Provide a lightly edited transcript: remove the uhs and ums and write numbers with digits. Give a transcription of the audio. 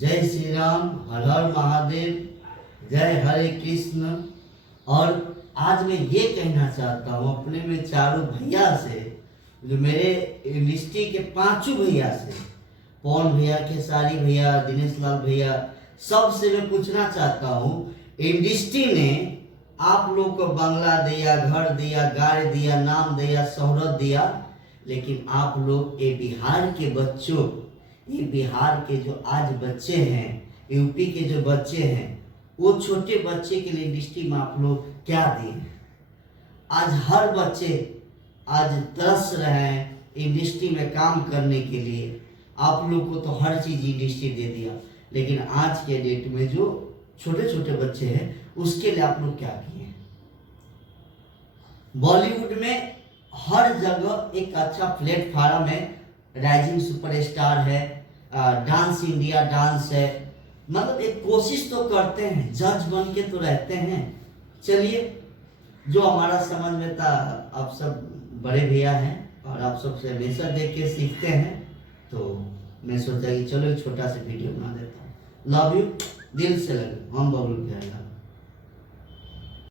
जय श्री राम, हर हर महादेव, जय हरे कृष्ण। और आज मैं ये कहना चाहता हूँ अपने में चारों भैया से, जो मेरे इंडस्ट्री के पांचों भैया से, पवन भैया, खेसारी भैया, दिनेश लाल भैया, सबसे मैं पूछना चाहता हूँ, इंडस्ट्री ने आप लोग को बंगला दिया, घर दिया, गाड़ी दिया, नाम दिया, शोहरत दिया, लेकिन आप लोग ये बिहार के बच्चों, ये बिहार के जो आज बच्चे हैं, यूपी के जो बच्चे हैं, वो छोटे बच्चे के लिए इंडस्ट्री में आप लोग क्या दिए हैं? आज हर बच्चे आज तरस रहे हैं इंडस्ट्री में काम करने के लिए। आप लोग को तो हर चीज इंडस्ट्री दे दिया, लेकिन आज के डेट में जो छोटे छोटे बच्चे हैं उसके लिए आप लोग क्या किए हैं? बॉलीवुड में हर जगह एक अच्छा प्लेटफॉर्म है, राइजिंग सुपरस्टार है, डांस इंडिया डांस है, मतलब एक कोशिश तो करते हैं, जज बन के तो रहते हैं। चलिए, जो हमारा समझ में था, आप सब बड़े भैया हैं और आप सबसे हमेशा देख के सीखते हैं, तो मैं सोचा कि चलो एक छोटा सा वीडियो बना देता हूँ। लव यू, दिल से लगे, हम बबलू भैया।